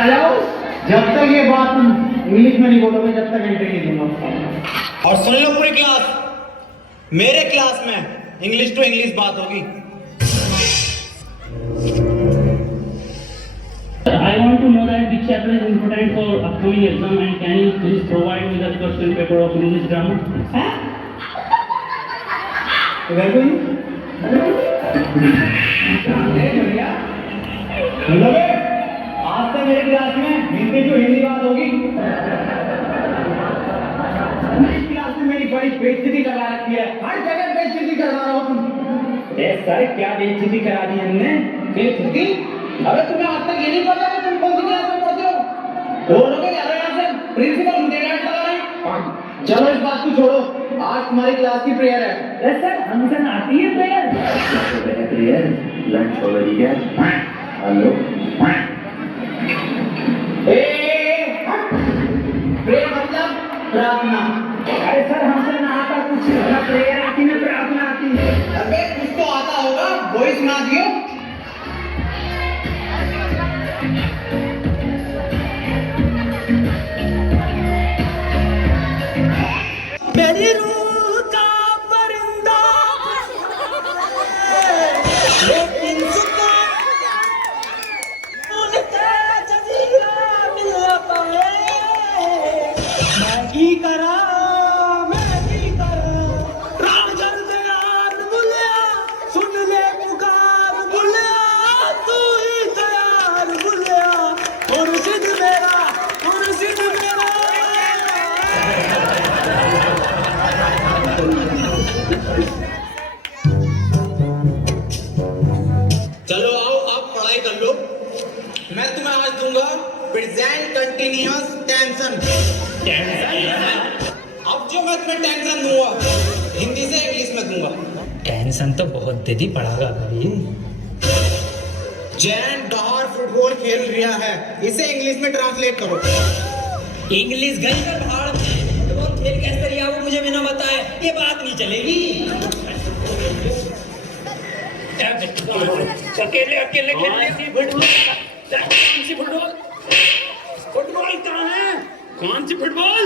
जब तक ये बात इंग्लिश में नहीं बोलोगे जब तक एंट्री नहीं दूंगा। और सुन लो पूरी क्लास, मेरे क्लास में इंग्लिश टू इंग्लिश बात होगी। I want to know that which chapter is important for upcoming exam and can you please provide me the question paper of English grammar? इधर कोई मतलब आज तक मेरे क्लास में हिंदी टू हिंदी बात होगी। क्लास में मेरी बड़ी बेइज्जती करवा रखी है, हर जगह बेइज्जती करवा रहा हो तुम। सर क्या बेइज्जती करा दी हमने? बेइज्जती? अबे तुम्हें आज तक ये नहीं पता कि तुम कौन सी क्लास में पढ़ते हो? बोलोगे क्या यहाँ से? प्रिंसिपल मुझे डांट लगा रहे हैं। चलो इस बात को छोड़ो, आज तुम्हारी क्लास की प्रेयर है। सर हमसे आती है प्रेयर? प्रेयर लंच हो गई है। हेलो प्रेयर मतलब प्रार्थना। अरे सर हमसे ना आता कुछ, ना प्रेयर आती ना प्रार्थना आती। अबे कुछ तो आता होगा, वही सुना दियो। मेरी रूह का परिंदा लेकिन मैगी करा राजन दयाल बुलिया, सुन ले पुकार बुलिया, तू ही दयाल बुलिया, मुर्शिद मेरा मुर्शिद मेरा। चलो आओ आप पढ़ाई कर लो। मैं तुम्हें आज दूंगा प्रेजेंट कंटिन्यूअस टेंशन। अब जो मैं तुम्हें टेंशन दूंगा हिंदी से इंग्लिश में दूंगा। टेंशन तो बहुत दे दी पड़ागा भाई। जैन डॉर फुटबॉल खेल रहा है, इसे इंग्लिश में ट्रांसलेट करो। इंग्लिश गई का भाड़ में फुटबॉल खेल कैसे रिया वो मुझे बिना बताए ये बात नहीं चलेगी। अकेले अकेले खेलने की फुटबॉल फुटबॉल कहाँ है? कौन सी फुटबॉल?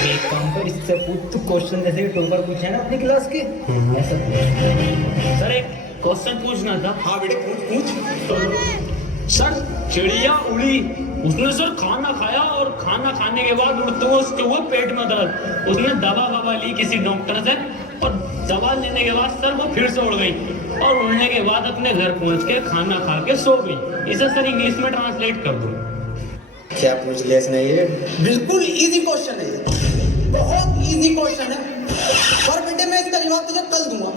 एक काम कर, इससे पूछ तू क्वेश्चन जैसे टॉपर पूछे हैं ना अपनी क्लास के, ऐसा पूछ। सर एक क्वेश्चन पूछना था। हाँ बेटे पूछ। सर चिड़िया उड़ी, उसने सर खाना खाया और खाना खाने के बाद उड़ते हुए उसके हुए पेट में दर्द, उसने दवा ववा ली किसी डॉक्टर से और दवा लेने के बाद सर वो फिर से उड़ गई और उड़ने के बाद अपने घर पहुंच के खाना खा के सो गई। इसे सर इंग्लिश में ट्रांसलेट कर दो। क्या पूछ लिया इसने? ये बिल्कुल इजी क्वेश्चन है, ये बहुत इजी क्वेश्चन है, पर बेटे मैं इसका जवाब तुझे कल दूंगा।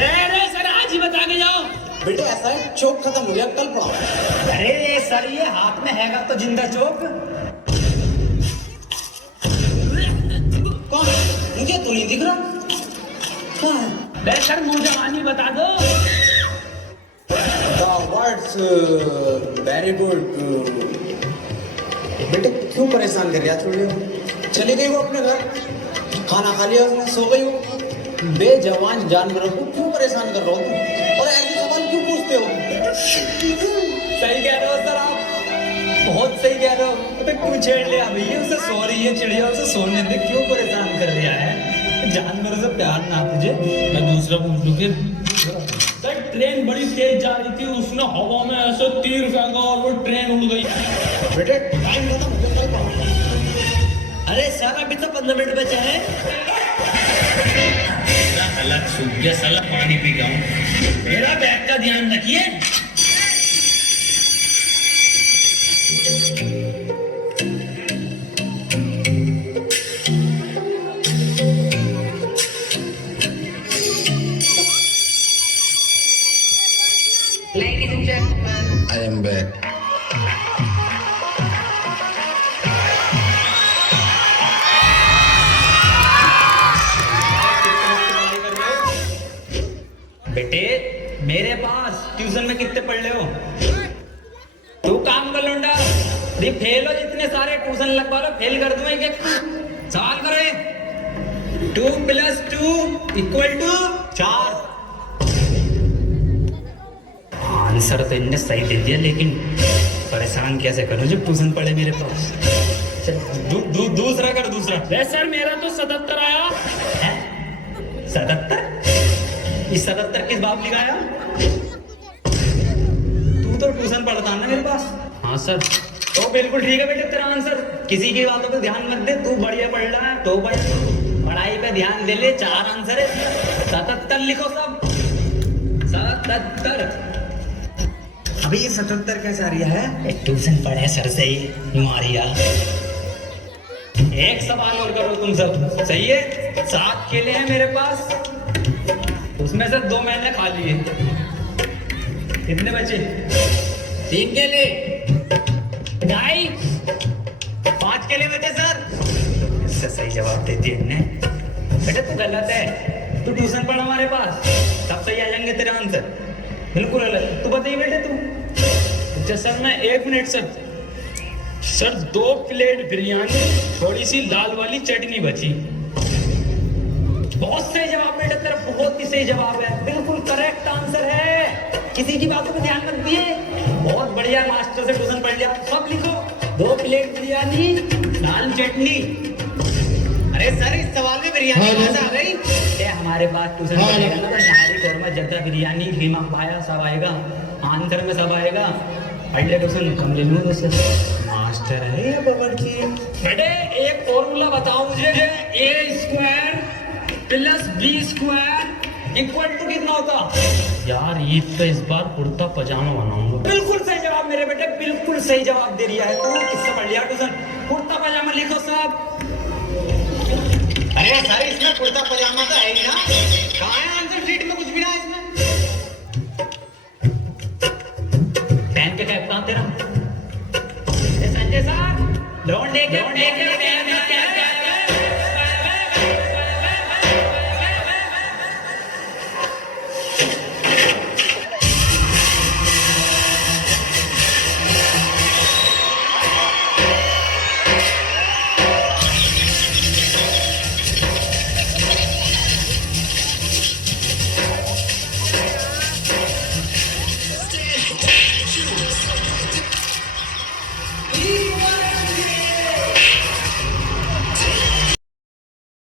रे सर आज ही बता के जाओ। बेटे ऐसा है चौक खत्म हो गया, कल पढ़ाओ। अरे सर ये हाथ में हैगा तो जिंदा चौक। कौन? मुझे तो नहीं दिख रहा। कहाँ है? अरे सर मुझे जवानी बता दो। The words very good। बेटे क्यों परेशान कर रहा? छोड़िए, चली गई वो अपने घर, खाना खा लिया उसने, सो गई वो। बेजवान जानवरों को क्यों परेशान कर रहा हो तुम? और ऐसे सवाल क्यों पूछते हो? सही कह रहे हो सर आप, बहुत सही कह रहे हो। अबे क्यों छेड़ लिया भैया? उसे सो रही है चिड़िया, उसे सोने दे, क्यों परेशान कर रहा है? जानवरों से प्यार ना तुझे? मैं दूसरा पूछ लूँ फिर। सर ट्रेन बड़ी तेज जा रही थी, उसने हवा में ऐसे तीर फेंका और वो ट्रेन उड़ गई। बेटे टाइम खत्म हो गया, कल पढ़ाओ। अरे सर अभी तो 15 मिनट बचे हैं। अलग सूख गया साला, पानी पी गया हूँ। मेरा बैग का ध्यान रखिए। Ladies and gentlemen, I am back. बेटे मेरे पास ट्यूशन में कितने पढ़ रहे हो? तू काम कर लूंगा, फेल हो जितने सारे ट्यूशन लगवा लो, फेल कर दूं एक एक। सवाल करे 2 + 2 = 4। आंसर तो इनने सही दे दिया, लेकिन परेशान कैसे करूं जब ट्यूशन पढ़े मेरे पास। चल दूसरा कर, दूसरा। वैसे सर मेरा तो 77 आया। 77? इस 77 किस बाप लिखाया? तू तो ट्यूशन पढ़ता ना मेरे पास। हाँ सर। तो बिल्कुल ठीक है बेटे, तेरा आंसर। किसी की बातों पे ध्यान मत दे, तू बढ़िया पढ़ रहा है तो भाई पढ़ाई पे ध्यान दे ले। 4 आंसर है, 77 लिखो सब। 77। अभी ये 77 कैसे आ रही है? ट्यूशन पढ़े सर से ही यूं आ रही है। एक सवाल और करो तुम सब, सही है? 7 केले हैं मेरे पास, उसमें से 2 मैंने खा लिए। कितने बचे? 3 केले। 2.5। 5 केले बचे सर। इससे सही जवाब देती है इनने। बेटे तू गलत है, तू ट्यूशन पढ़ हमारे पास, सब सही आ जाएंगे तेरे आंसर। बिल्कुल गलत। तू बताइए बेटे तू। अच्छा सर मैं 1 मिनट सर 2 प्लेट बिरयानी, थोड़ी सी लाल वाली चटनी बची। बहुत सही जवाब बेटा तेरा, बहुत ही सही जवाब है, बिल्कुल करेक्ट आंसर है। किसी की बातों पे ध्यान मत दिए। बहुत बढ़िया, मास्टर से ट्यूशन पढ़ लिया। सब लिखो, 2 प्लेट बिरयानी, लाल चटनी। अरे सर इस सवाल में बिरयानी कहाँ से आ गई? ये हमारे पास ट्यूशन पढ़ेगा ना तो नहारी कौरमा जद्दा बिरयानी कीमा पाया सब आएगा, आंसर में सब आएगा। पढ़ ले ट्यूशन, हम ले लूँ उससे। मास्टर है या बावर्ची? बेटे एक फॉर्मूला बताओ मुझे। A² + B² = कितना होता? यार ईद पे इस बार कुर्ता पजामा बनाऊंगा। बिल्कुल सही जवाब मेरे बेटे, बिल्कुल सही जवाब दे दिया है तू। किससे पढ़ लिया ट्यूशन? कुर्ता पजामा लिखो सब। अरे सर इसमें कुर्ता पजामा तो है ही ना, कहाँ है आंसर शीट में? कुछ भी ना है इसमें। पेन के कैप कहाँ तेरा? संजय सर, लोन लेके